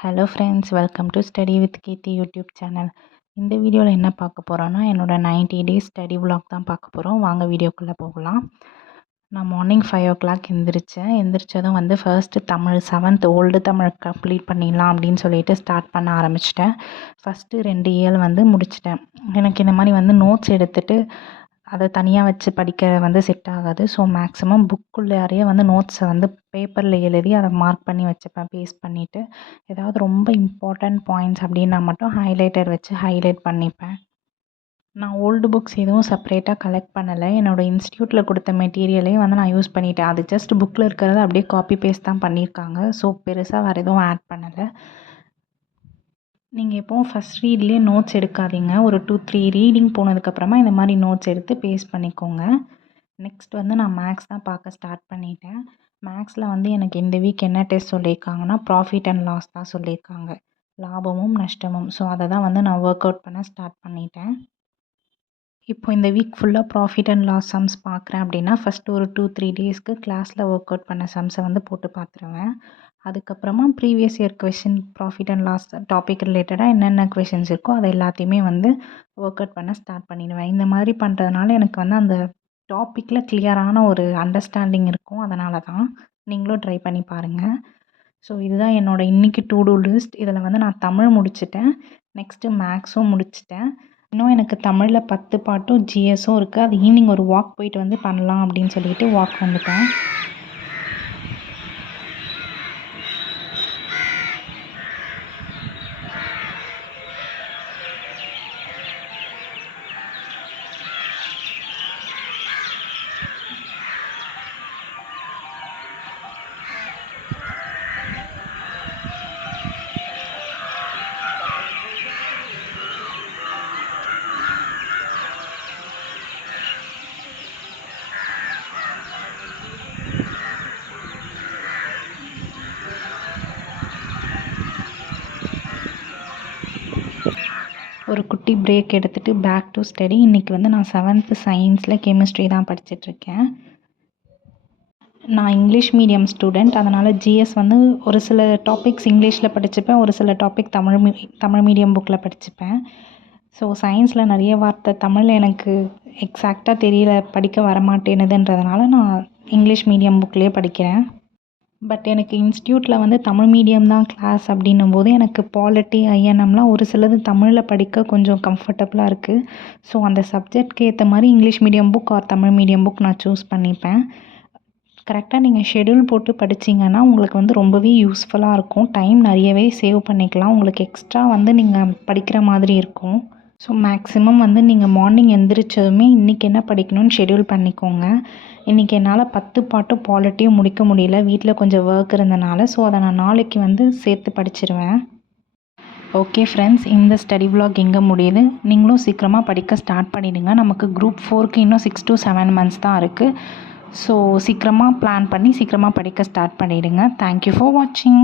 Hello friends, welcome to study with Keerthi YouTube channel. இந்த வீடியோவில் என்ன பார்க்க போகிறோன்னா, என்னோடய 90 டேஸ் ஸ்டடி vlog தான் பார்க்க போகிறோம். வாங்க வீடியோக்குள்ளே போகலாம். நான் மார்னிங் 5 o'clock எந்திரிச்சதும் ஃபர்ஸ்ட்டு தமிழ் 7th ஓல்டு தமிழ் கம்ப்ளீட் பண்ணிடலாம் அப்படின்னு சொல்லிட்டு ஸ்டார்ட் பண்ண ஆரம்பிச்சிட்டேன். ஃபஸ்ட்டு 2 இயல் முடிச்சிட்டேன். எனக்கு இந்த மாதிரி நோட்ஸ் எடுத்துகிட்டு அதை தனியாக வச்சு படிக்க செட் ஆகாது. ஸோ மேக்ஸிமம் புக்குள்ளாரையே நோட்ஸை பேப்பரில் எழுதி அதை மார்க் பண்ணி வச்சுப்பேன், பேஸ்ட் பண்ணிவிட்டு. ஏதாவது ரொம்ப இம்பார்ட்டண்ட் பாயிண்ட்ஸ் அப்படின்னா மட்டும் ஹைலைட்டர் வச்சு ஹைலைட் பண்ணிப்பேன். நான் ஓல்டு புக்ஸ் எதுவும் செப்பரேட்டாக கலெக்ட் பண்ணலை. என்னோடய இன்ஸ்டியூட்டில் கொடுத்த மெட்டீரியலே நான் யூஸ் பண்ணிட்டேன். அது ஜஸ்ட் புக்கில் இருக்கிறத அப்படியே காப்பி பேஸ்ட் தான் பண்ணியிருக்காங்க. ஸோ பெருசாக வேறு எதுவும் ஆட் பண்ணலை. நீங்கள் எப்போவும் ஃபஸ்ட் ரீட்லேயே நோட்ஸ் எடுக்காதீங்க. ஒரு 2-3 ரீடிங் போனதுக்கப்புறமா இந்த மாதிரி நோட்ஸ் எடுத்து பேஸ்ட் பண்ணிக்கோங்க. நெக்ஸ்ட் நான் மேக்ஸ் தான் பார்க்க ஸ்டார்ட் பண்ணிட்டேன். மேக்ஸில் எனக்கு இந்த வீக் என்ன டெஸ்ட் சொல்லியிருக்காங்கன்னா, ப்ராஃபிட் அண்ட் லாஸ் தான் சொல்லியிருக்காங்க. லாபமும் நஷ்டமும். ஸோ அதை தான் நான் ஒர்க் அவுட் பண்ண ஸ்டார்ட் பண்ணிட்டேன். இப்போ இந்த வீக் ஃபுல்லாக ப்ராஃபிட் அண்ட் லாஸ் சம்ஸ் பார்க்குறேன் அப்படின்னா, ஃபஸ்ட்டு ஒரு 2-3 டேஸ்க்கு கிளாஸில் ஒர்க் அவுட் பண்ண சம்ஸை போட்டு பார்த்துருவேன். அதுக்கப்புறமா previous year question profit and loss topic ரிலேட்டடாக என்னென்ன கொஷின்ஸ் இருக்கோ அதை எல்லாத்தையுமே ஒர்க் அவுட் பண்ண ஸ்டார்ட் பண்ணிடுவேன். இந்த மாதிரி பண்ணுறதுனால எனக்கு அந்த டாப்பிக்கில் கிளியரான ஒரு அண்டர்ஸ்டாண்டிங் இருக்கும். அதனால தான் நீங்களும் ட்ரை பண்ணி பாருங்கள். ஸோ இதுதான் என்னோடய இன்றைக்கி டு டூ லிஸ்ட். இதில் நான் தமிழ் முடிச்சிட்டேன். நெக்ஸ்ட்டு மேக்ஸும் முடிச்சிட்டேன். இன்னும் எனக்கு தமிழில் 10 பாட்டும் ஜிஎஸும் இருக்குது. அது ஈவினிங் ஒரு வாக் போயிட்டு பண்ணலாம் அப்படின்னு சொல்லிட்டு வாக் வந்துட்டேன். ஒரு குட்டி பிரேக் எடுத்துகிட்டு பேக் டு ஸ்டடி. இன்றைக்கி நான் 7th சயின்ஸில் கெமிஸ்ட்ரி தான் படிச்சிட்ருக்கேன். நான் இங்கிலீஷ் மீடியம் ஸ்டூடெண்ட். அதனால் ஜிஎஸ் ஒரு சில டாபிக்ஸ் இங்கிலீஷில் படிச்சுப்பேன், ஒரு சில டாபிக் தமிழ் மீடியம் புக்கில் படிச்சுப்பேன். ஸோ சயின்ஸில் நிறைய வார்த்தை தமிழில் எனக்கு எக்ஸாக்டாக தெரியல, படிக்க வரமாட்டேனுதுன்றதுனால நான் இங்கிலீஷ் மீடியம் புக்லேயே படிக்கிறேன். பட் எனக்கு இன்ஸ்டியூட்டில் தமிழ் மீடியம் தான் கிளாஸ் அப்படின்னும் போது எனக்கு பாலிட்டி, ஐஎன்எம்லாம் ஒரு சிலது தமிழில் படிக்க கொஞ்சம் கம்ஃபர்டபுளாக இருக்குது. ஸோ அந்த சப்ஜெக்ட்க்கு ஏற்ற மாதிரி English medium book R Tamil medium book நான் சூஸ் பண்ணிப்பேன். கரெக்டாக நீங்கள் ஷெடியூல் போட்டு படிச்சிங்கன்னா உங்களுக்கு ரொம்பவே யூஸ்ஃபுல்லாக இருக்கும். டைம் நிறையவே சேவ் பண்ணிக்கலாம். உங்களுக்கு எக்ஸ்ட்ரா நீங்கள் படிக்கிற மாதிரி இருக்கும். ஸோ மேக்ஸிமம் நீங்கள் மார்னிங் எந்திரிச்சதுமே இன்றைக்கி என்ன படிக்கணும்னு ஷெடியூல் பண்ணிக்கோங்க. இன்றைக்கி என்னால் 10 பாட்டும் பாலிட்டியும் முடிக்க முடியல, வீட்டில் கொஞ்சம் ஒர்க் இருந்தனால. ஸோ அதை நான் நாளைக்கு சேர்த்து படிச்சிருவேன். ஓகே ஃப்ரெண்ட்ஸ், இந்த ஸ்டடி vlog எங்கே முடியுது. நீங்களும் சீக்கிரமாக படிக்க ஸ்டார்ட் பண்ணிவிடுங்க. நமக்கு குரூப் 4க்கு இன்னும் 6 to 7 months தான் இருக்குது. ஸோ சீக்கிரமாக பிளான் பண்ணி சீக்கிரமாக படிக்க ஸ்டார்ட் பண்ணிவிடுங்க. தேங்க்யூ ஃபார் வாட்சிங்.